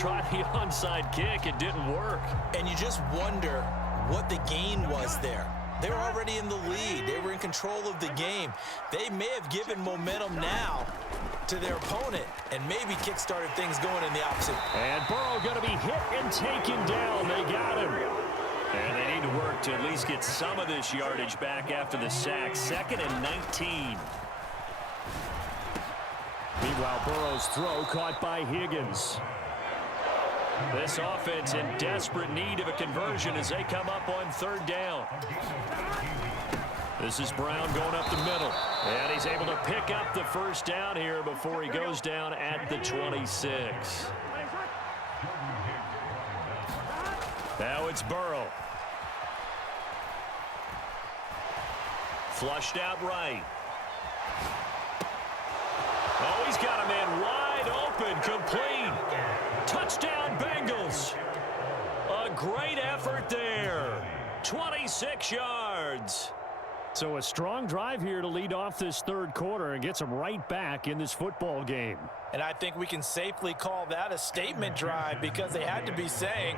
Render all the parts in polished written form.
tried the onside kick. It didn't work. And you just wonder what the gain was there. They were already in the lead. They were in control of the game. They may have given momentum now to their opponent and maybe kick-started things going in the opposite. And Burrow going to be hit and taken down. They got him. And they need to work to at least get some of this yardage back after the sack. 2nd and 19. Meanwhile, Burrow's throw caught by Higgins. This offense in desperate need of a conversion as they come up on 3rd down. This is Brown going up the middle. And he's able to pick up the 1st down here before he goes down at the 26. Now it's Burrow. Flushed out right. Oh, he's got a man wide open, complete. Touchdown, Bengals. A great effort there. 26 yards. So a strong drive here to lead off this 3rd quarter and gets them right back in this football game. And I think we can safely call that a statement drive because they had to be saying,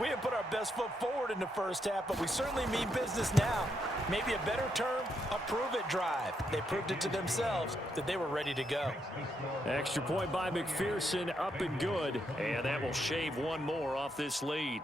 we didn't put our best foot forward in the 1st half, but we certainly mean business now. Maybe a better term, a prove-it drive. They proved it to themselves that they were ready to go. Extra point by McPherson, up and good. And that will shave one more off this lead.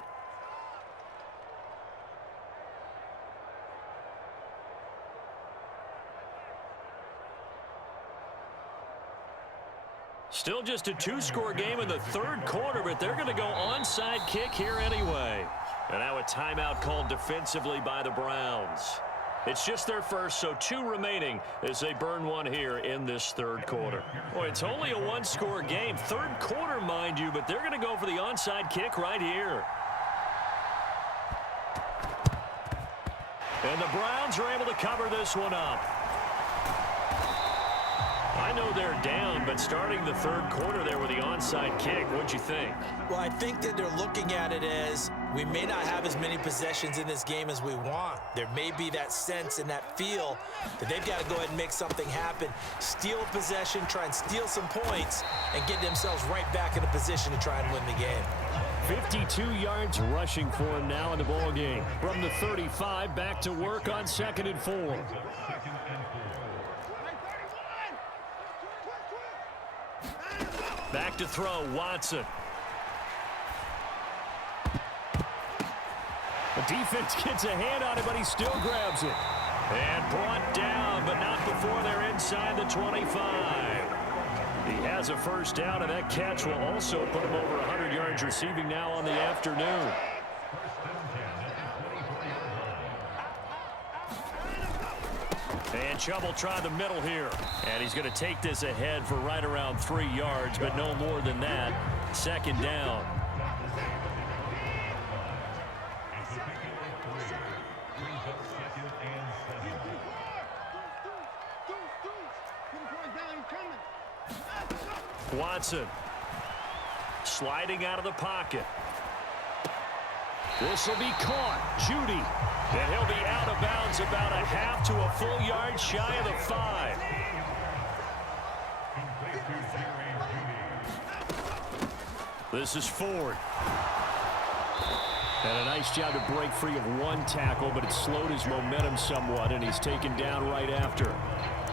Still just a 2-score game in the 3rd quarter, but they're going to go onside kick here anyway. And now a timeout called defensively by the Browns. It's just their first, so 2 remaining as they burn one here in this 3rd quarter. Boy, it's only a 1-score game. 3rd quarter, mind you, but they're going to go for the onside kick right here. And the Browns are able to cover this one up. I know they're down, but starting the 3rd quarter there with the onside kick, what'd you think? Well, I think that they're looking at it as we may not have as many possessions in this game as we want. There may be that sense and that feel that they've got to go ahead and make something happen, steal a possession, try and steal some points, and get themselves right back in a position to try and win the game. 52 yards rushing for him now in the ball game. From the 35, back to work on 2nd and 4. Back to throw, Watson. The defense gets a hand on it, but he still grabs it. And brought down, but not before they're inside the 25. He has a 1st down, and that catch will also put him over 100 yards receiving now on the afternoon. And Chubb will try the middle here. And he's going to take this ahead for right around 3 yards, but no more than that. 2nd down. Watson sliding out of the pocket. This will be caught. Judy. And he'll be out of bounds about a half to a full yard shy of the 5. This is Ford. And a nice job to break free of 1 tackle, but it slowed his momentum somewhat, and he's taken down right after.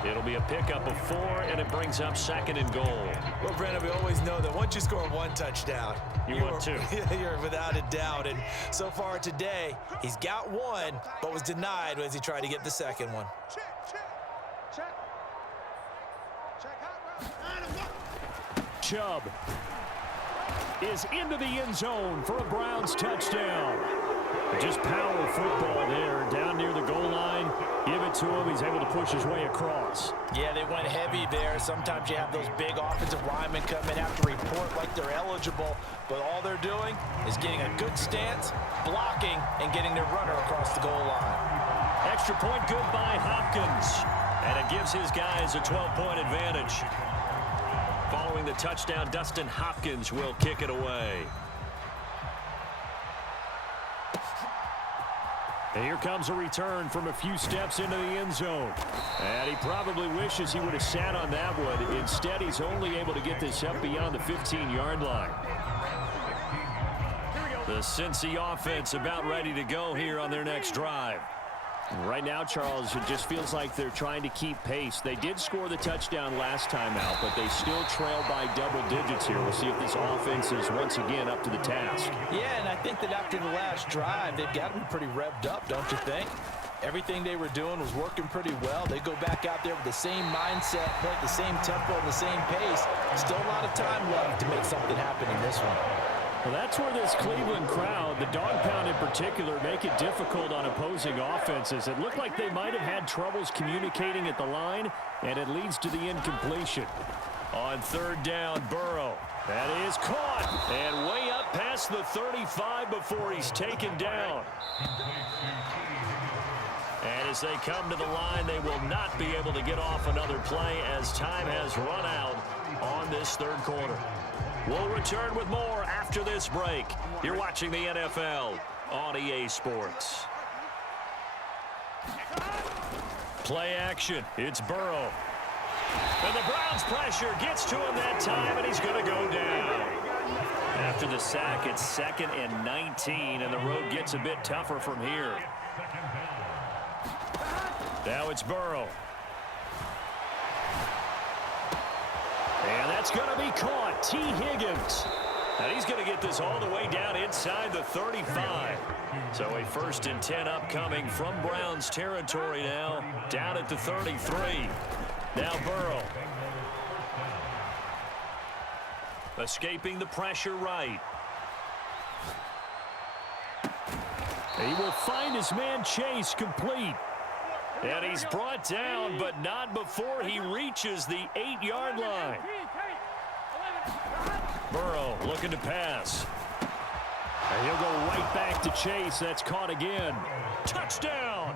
It'll be a pickup of 4, and it brings up 2nd and goal. Well, Brandon, we always know that once you score 1 touchdown, you want 2. You're without a doubt. And so far today, he's got 1, but was denied as he tried to get the 2nd one. Chubb is into the end zone for a Browns touchdown. Just power football there, down near the goal line. Give it to him. He's able to push his way across. Yeah, they went heavy there. Sometimes you have those big offensive linemen come in, have to report like they're eligible, but all they're doing is getting a good stance, blocking, and getting their runner across the goal line. Extra point good by Hopkins, and it gives his guys a 12-point advantage. Following the touchdown, Dustin Hopkins will kick it away. And here comes a return from a few steps into the end zone. And he probably wishes he would have sat on that one. Instead, he's only able to get this up beyond the 15-yard line. The Cincy offense about ready to go here on their next drive. Right now, Charles, it just feels like they're trying to keep pace. They did score the touchdown last time out, but they still trail by double digits here. We'll see if this offense is once again up to the task. Yeah, and I think that after the last drive, they've got to be pretty revved up, don't you think? Everything they were doing was working pretty well. They go back out there with the same mindset, play at the same tempo and the same pace. Still a lot of time left to make something happen in this one. Well, that's where this Cleveland crowd, the dog pound in particular, make it difficult on opposing offenses. It looked like they might have had troubles communicating at the line, and it leads to the incompletion. On third down, Burrow. That is caught. And way up past the 35 before he's taken down. And as they come to the line, they will not be able to get off another play as time has run out on this third quarter. We'll return with more after this break. You're watching the NFL on EA Sports. Play action. It's Burrow. And the Browns pressure gets to him that time, and he's going to go down. After the sack, it's 2nd and 19, and the road gets a bit tougher from here. Now it's Burrow. And that's going to be caught. T. Higgins. And he's going to get this all the way down inside the 35. So a 1st and 10 upcoming from Browns territory now. Down at the 33. Now Burrow. Escaping the pressure right. He will find his man Chase complete. And he's brought down, but not before he reaches the 8-yard line. Burrow looking to pass. And he'll go right back to Chase. That's caught again. Touchdown!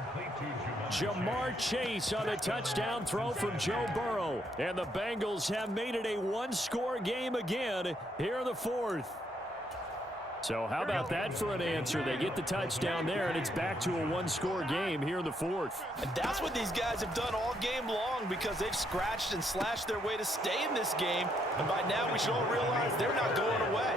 Jamar Chase on a touchdown throw from Joe Burrow. And the Bengals have made it a one-score game again here in the 4th. So how about that for an answer? They get the touchdown there, and it's back to a one-score game here in the 4th. And that's what these guys have done all game long because they've scratched and slashed their way to stay in this game. And by now, we should all realize they're not going away.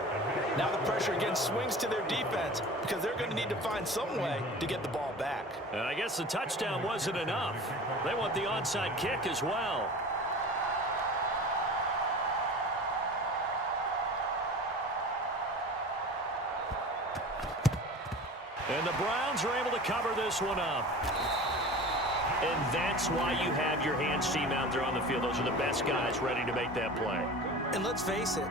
Now the pressure again swings to their defense because they're going to need to find some way to get the ball back. And I guess the touchdown wasn't enough. They want the onside kick as well. And the Browns are able to cover this one up. And that's why you have your hands team out there on the field. Those are the best guys ready to make that play. And let's face it,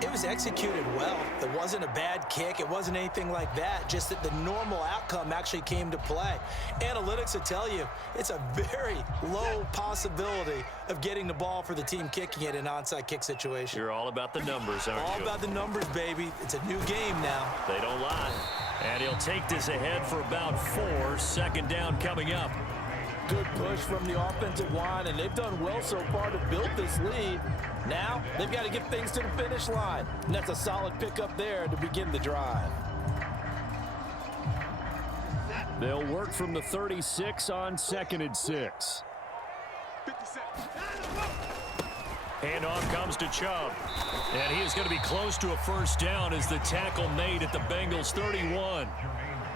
it was executed well. It wasn't a bad kick. It wasn't anything like that. Just that the normal outcome actually came to play. Analytics will tell you it's a very low possibility of getting the ball for the team kicking it in an onside kick situation. You're all about the numbers, aren't you? All about the numbers, baby. It's a new game now. They don't lie. And he'll take this ahead for about 4. 2nd down coming up. Good push from the offensive line, and they've done well so far to build this lead. Now, they've got to get things to the finish line, and that's a solid pickup there to begin the drive. They'll work from the 36 on 2nd and 6. Handoff comes to Chubb. And he is going to be close to a 1st down as the tackle made at the Bengals 31.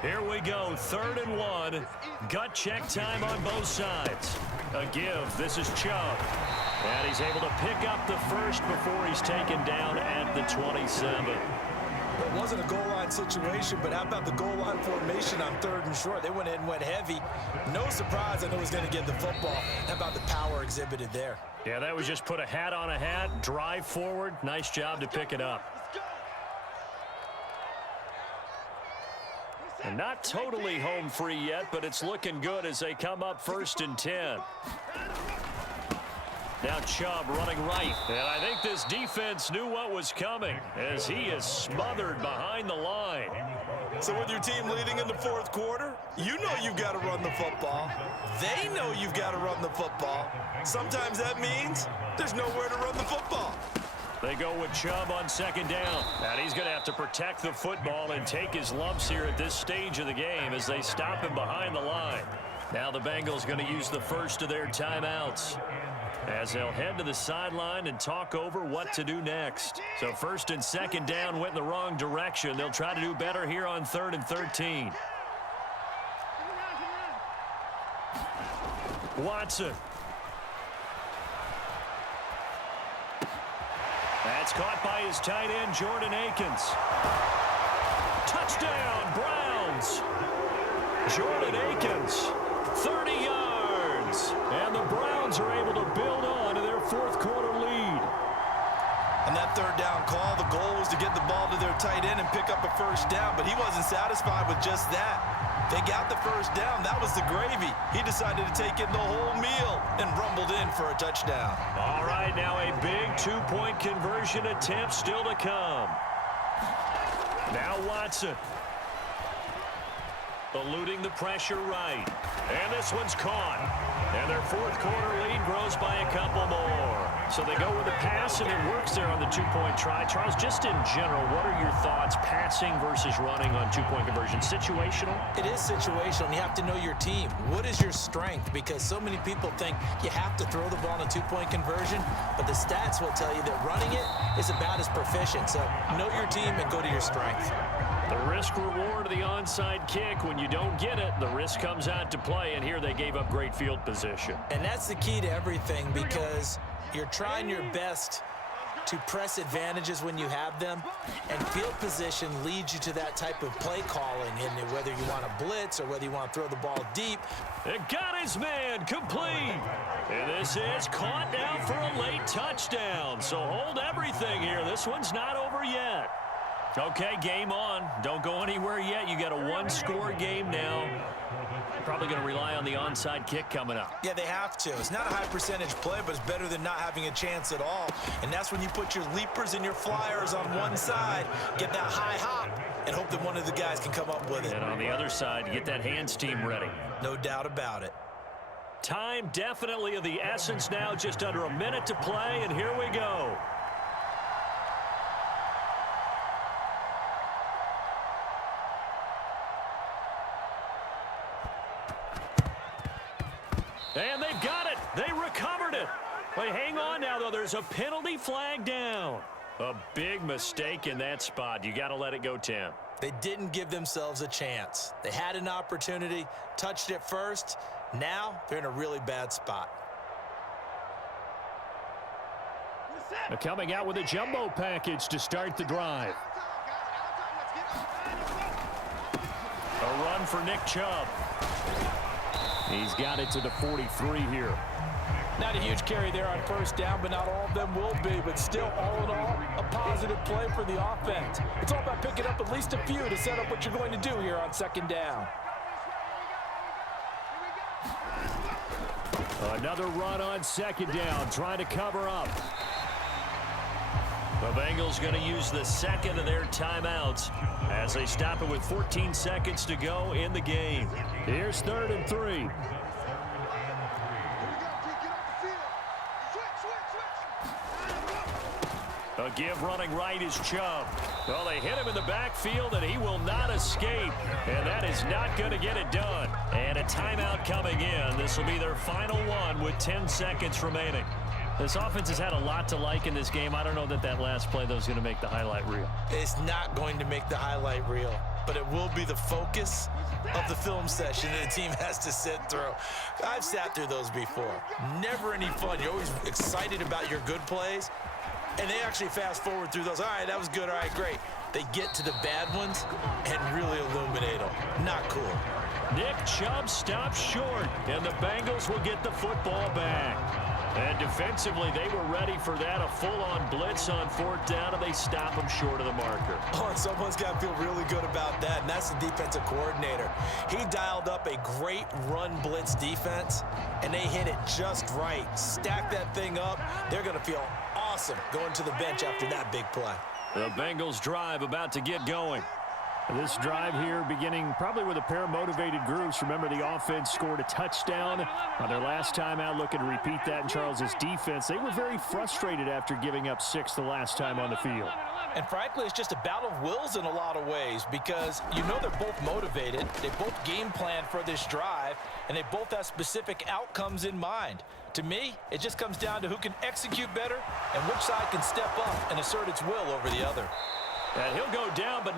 Here we go, 3rd and 1. Gut check time on both sides. A give. This is Chubb. And he's able to pick up the 1st before he's taken down at the 27. It wasn't a goal line situation, but how about the goal line formation on 3rd and short? They went in and went heavy. No surprise, I know he's going to get the football. How about the power exhibited there? Yeah, that was just put a hat on a hat, drive forward. Nice job to pick it up. And not totally home free yet, but it's looking good as they come up 1st and 10. Now Chubb running right. And I think this defense knew what was coming as he is smothered behind the line. So with your team leading in the 4th quarter, you know you've got to run the football. They know you've got to run the football. Sometimes that means there's nowhere to run the football. They go with Chubb on 2nd down. And he's going to have to protect the football and take his lumps here at this stage of the game as they stop him behind the line. Now the Bengals going to use the first of their timeouts. as they'll head to the sideline and talk over what to do next. So first and second down went in the wrong direction. They'll try to do better here on 3rd and 13. Watson. That's caught by his tight end, Jordan Akins. Touchdown, Browns. Jordan Akins, 30 yards. And the Browns are able to build on to their fourth quarter lead. On that third down call, the goal was to get the ball to their tight end and pick up a first down, but he wasn't satisfied with just that. They got the first down. That was the gravy. He decided to take in the whole meal and rumbled in for a touchdown. All right, now a big two-point conversion attempt still to come. Now Watson. Eluding the pressure right. And this one's caught. And their fourth quarter lead grows by a couple more. So they go with a pass, and it works there on the two-point try. Charles, just in general, what are your thoughts passing versus running on two-point conversion? Situational? It is situational, and you have to know your team. What is your strength? Because so many people think you have to throw the ball in a two-point conversion, but the stats will tell you that running it is about as proficient. So know your team and go to your strength. The risk-reward of the onside kick. When you don't get it, the risk comes out to play, and here they gave up great field position. And that's the key to everything, because you're trying your best to press advantages when you have them, and field position leads you to that type of play calling, and whether you want to blitz or whether you want to throw the ball deep. It got his man complete. And this is caught now for a late touchdown. So hold everything here. This one's not over yet. Okay, game on. Don't go anywhere yet. You got a one-score game now. Probably going to rely on the onside kick coming up. Yeah, they have to. It's not a high-percentage play, but it's better than not having a chance at all. And that's when you put your leapers and your flyers on one side, get that high hop, and hope that one of the guys can come up with it. And on the other side, get that hands team ready. No doubt about it. Time definitely of the essence now. Just under a minute to play, and here we go. And they've got it. They recovered it. Wait, hang on now, though. There's a penalty flag down. A big mistake in that spot. You got to let it go, Tim. They didn't give themselves a chance. They had an opportunity, touched it first. Now they're in a really bad spot. Coming out with a jumbo package to start the drive. A run for Nick Chubb. He's got it to the 43 here. Not a huge carry there on first down, but not all of them will be. But still, all in all, a positive play for the offense. It's all about picking up at least a few to set up what you're going to do here on second down. Another run on second down, trying to cover up. The Bengals going to use the second of their timeouts as they stop it with 14 seconds to go in the game. Here's 3rd and 3. A give running right is Chubb. Well, they hit him in the backfield, and he will not escape. And that is not going to get it done. And a timeout coming in. This will be their final one with 10 seconds remaining. This offense has had a lot to like in this game. I don't know that last play, though, is going to make the highlight reel. It's not going to make the highlight reel, but it will be the focus of the film session that the team has to sit through. I've sat through those before. Never any fun. You're always excited about your good plays, and they actually fast forward through those. All right, that was good. All right, great. They get to the bad ones and really illuminate them. Not cool. Nick Chubb stops short, and the Bengals will get the football back. And defensively, they were ready for that, a full-on blitz on 4th down, and they stop them short of the marker. Oh, and someone's got to feel really good about that, and that's the defensive coordinator. He dialed up a great run blitz defense, and they hit it just right. Stack that thing up. They're going to feel awesome going to the bench after that big play. The Bengals drive about to get going. This drive here beginning probably with a pair of motivated groups. Remember, the offense scored a touchdown on their last time out, looking to repeat that in Charles's defense. They were very frustrated after giving up 6 the last time on the field. And frankly, it's just a battle of wills in a lot of ways, because you know they're both motivated. They both game plan for this drive, and they both have specific outcomes in mind. To me, it just comes down to who can execute better and which side can step up and assert its will over the other. And he'll go down, but